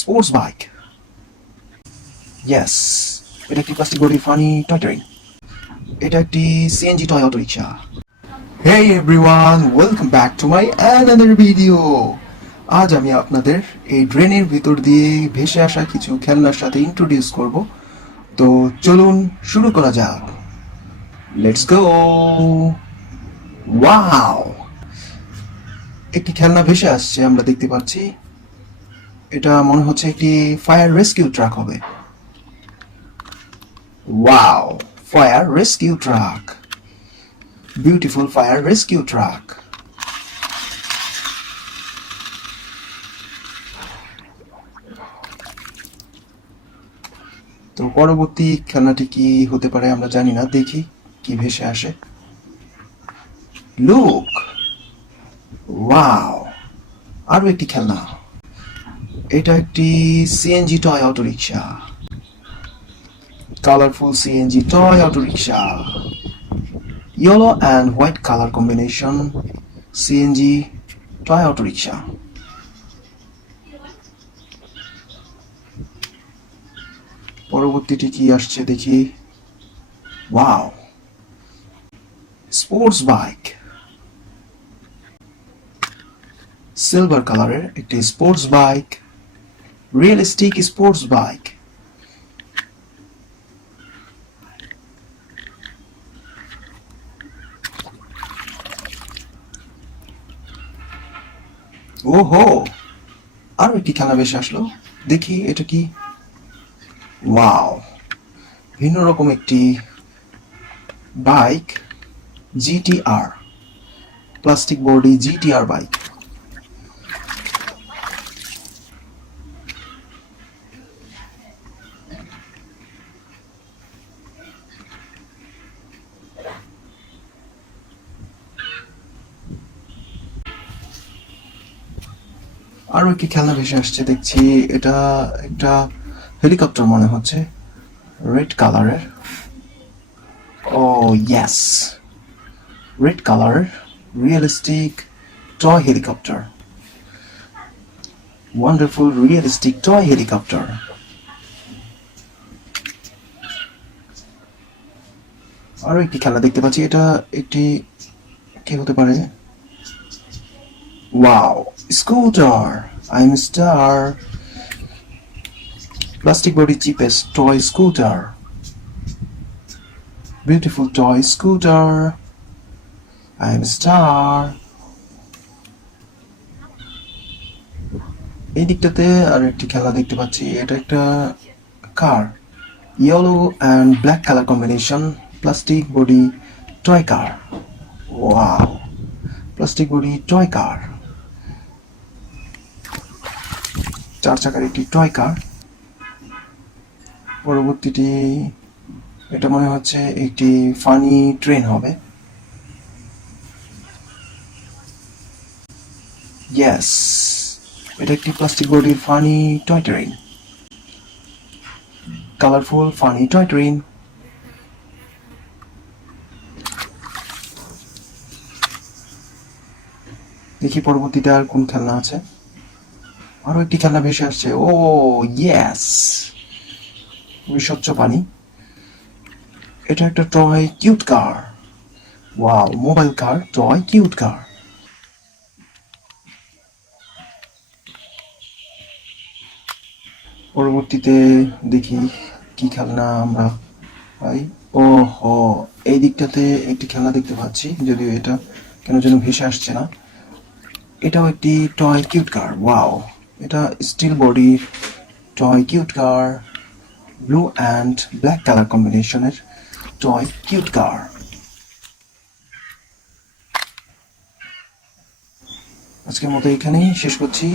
Sports bike. Yes, এটা একটি plastic body funny toy train. এটা একটি CNG toy auto rickshaw. Hey everyone, welcome back to my another video. আজ আমি আপনাদের এই ড্রেনের ভিতর দিয়ে ভেসে আসা কিছু খেলনার সাথে ইন্ট্রোডিউস করব। তো চলুন শুরু করা যাক। Let's go. ওয়াও, একটি খেলনা ভেসে আসছে, আমরা দেখতে পাচ্ছি। এটা মনে হচ্ছে একটি ফায়ার রেস্কিউ ট্রাক হবে। Wow, fire rescue truck, beautiful fire rescue truck. তো পরবর্তী খেলনাটি কি হতে পারে আমরা জানি না, দেখি কি ভেসে আসে। লুক, ওয়াও, আরো একটি খেলনা। এটা একটি CNG toy auto rickshaw, colourful CNG toy auto rickshaw, yellow and white colour combination CNG toy auto rickshaw. পরবর্তীটি কি আসছে দেখি। ওয়াও, স্পোর্টস বাইক, সিলভার কালারের একটি sports bike, realistic sports bike. ওহো, আরো একটি খেলা ভেসে আসলো, দেখি এটা কি। ওয়াও, ভিন্ন রকম একটি bike, GTR, plastic body GTR bike. আরো একটি খেলনা ভেসে আসছে দেখছি, এটা একটা হেলিকপ্টার মনে হচ্ছে, রেড কালারের। ও ইয়েস, রেড কালারের realistic toy helicopter, wonderful realistic toy helicopter. আরো একটি খেলা দেখতে পাচ্ছি, এটা একটি কি হতে পারে। Wow, scooter, I M Star, plastic body cheapest toy scooter, beautiful toy scooter, I M Star. এই দিকটাতে আর একটি খেলা দেখতে পাচ্ছি, এটা একটা car, yellow and black colour combination, plastic body toy car. Wow, plastic body toy car, চার চাকার একটি টয় কার। পরবর্তীটি এটা মনে হচ্ছে একটি ফানি ট্রেন হবে। ইয়েস, এটা একটি প্লাস্টিক বডির funny toy train, colourful funny toy train. দেখি পরবর্তীতে আর কোন খেলনা আছে। আরো একটি খেলনা ভেসে আসছে। ও ইয়েস, স্বচ্ছ পানি। এটা একটা toy cute car. Wow, mobile কার, টয় কিউট কার। পরবর্তীতে দেখি কি খেলনা আমরা পাই। ও হো, এই দিকটাতে একটি খেলনা দেখতে পাচ্ছি, যদিও এটা কেন যেন ভেসে আসছে না। এটাও একটি টয় কিউট কার। ওয়াও, এটা steel body toy cute car, blue and black colour কম্বিনেশনের টয় কিউট কার। আজকের মতো এখানেই শেষ করছি।